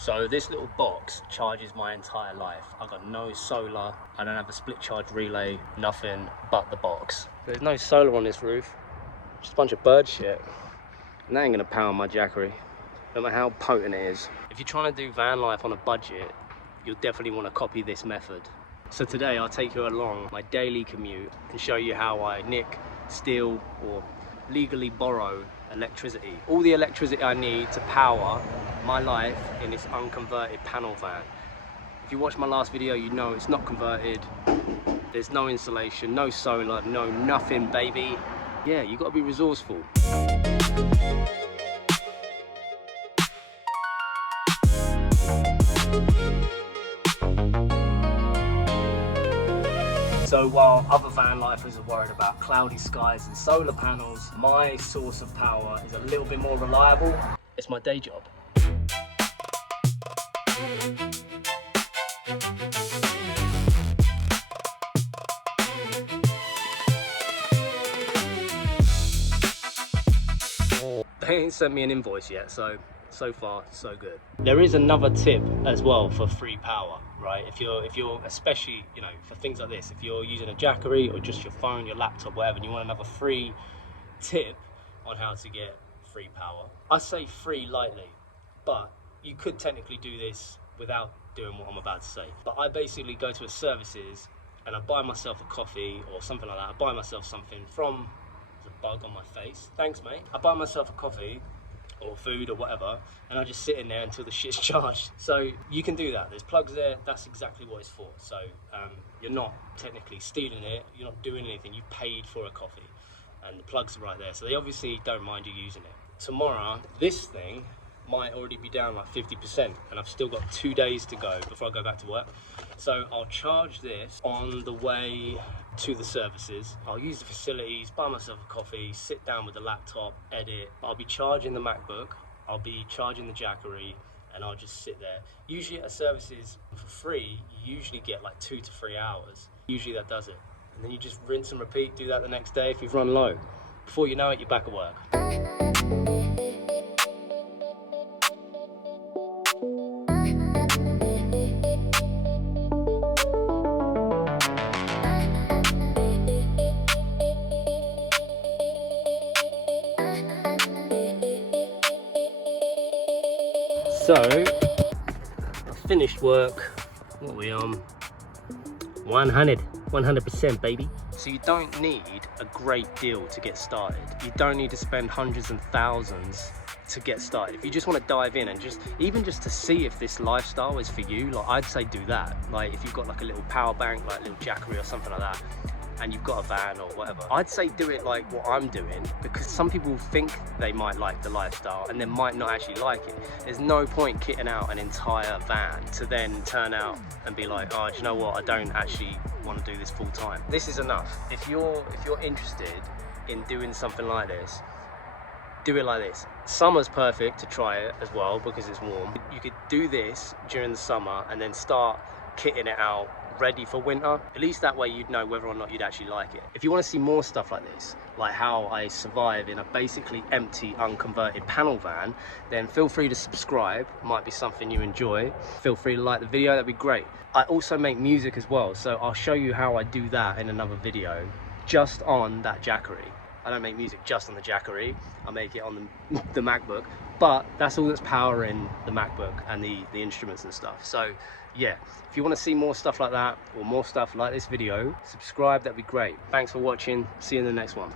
So this little box charges my entire life. I've got no solar, I don't have a split charge relay, nothing but the box. There's no solar on this roof, just a bunch of bird shit. And that ain't gonna power my Jackery, no matter how potent it is. If you're trying to do van life on a budget, you'll definitely want to copy this method. So today I'll take you along my daily commute and show you how I nick, steal, or legally borrow electricity. All the electricity I need to power my life in this unconverted panel van. If you watched my last video, you know it's not converted. There's no insulation, no solar, no nothing, baby. Yeah, you gotta be resourceful. So while other van lifers are worried about cloudy skies and solar panels, my source of power is a little bit more reliable. It's my day job. They ain't sent me an invoice yet, so far so good. There is another tip as well for free power, right? If you're especially, you know, for things like this, if you're using a Jackery or just your phone, your laptop, whatever, and you want another free tip on how to get free power. I say free lightly, but you could technically do this without doing what I'm about to say. But I basically go to a services and I buy myself a coffee or something like that. I buy myself something from, there's a bug on my face. Thanks, mate. I buy myself a coffee or food or whatever, and I just sit in there until the shit's charged. So you can do that. There's plugs there. That's exactly what it's for. So you're not technically stealing it. You're not doing anything. You paid for a coffee, and the plugs are right there. So they obviously don't mind you using it. Tomorrow, this thing might already be down like 50%, and I've still got 2 days to go before I go back to work. So I'll charge this on the way to the services. I'll use the facilities, buy myself a coffee, sit down with the laptop, edit. I'll be charging the MacBook, I'll be charging the Jackery, and I'll just sit there. Usually at a services for free, you usually get like 2 to 3 hours. Usually that does it. And then you just rinse and repeat, do that the next day if you've run low. Before you know it, you're back at work. So, I finished work. What are we on? 100%, baby. So you don't need a great deal to get started. You don't need to spend hundreds and thousands to get started. If you just want to dive in and even just to see if this lifestyle is for you, like I'd say do that. Like if you've got like a little power bank, like a little Jackery or something like that, and you've got a van or whatever, I'd say do it like what I'm doing, because some people think they might like the lifestyle and they might not actually like it. There's no point kitting out an entire van to then turn out and be like, oh, do you know what, I don't actually want to do this full time. This is enough. If you're interested in doing something like this, do it like this. Summer's perfect to try it as well because it's warm. You could do this during the summer and then start kitting it out ready for winter. At least that way you'd know whether or not you'd actually like it. If you want to see more stuff like this, like how I survive in a basically empty unconverted panel van, then feel free to subscribe. Might be something you enjoy. Feel free to like the video, that'd be great. I also make music as well, so I'll show you how I do that in another video just on that Jackery. I don't make music just on the Jackery, I make it on the MacBook, but that's all that's powering the MacBook and the instruments and stuff. So yeah, if you want to see more stuff like that or more stuff like this video, subscribe, that'd be great. Thanks for watching, see you in the next one.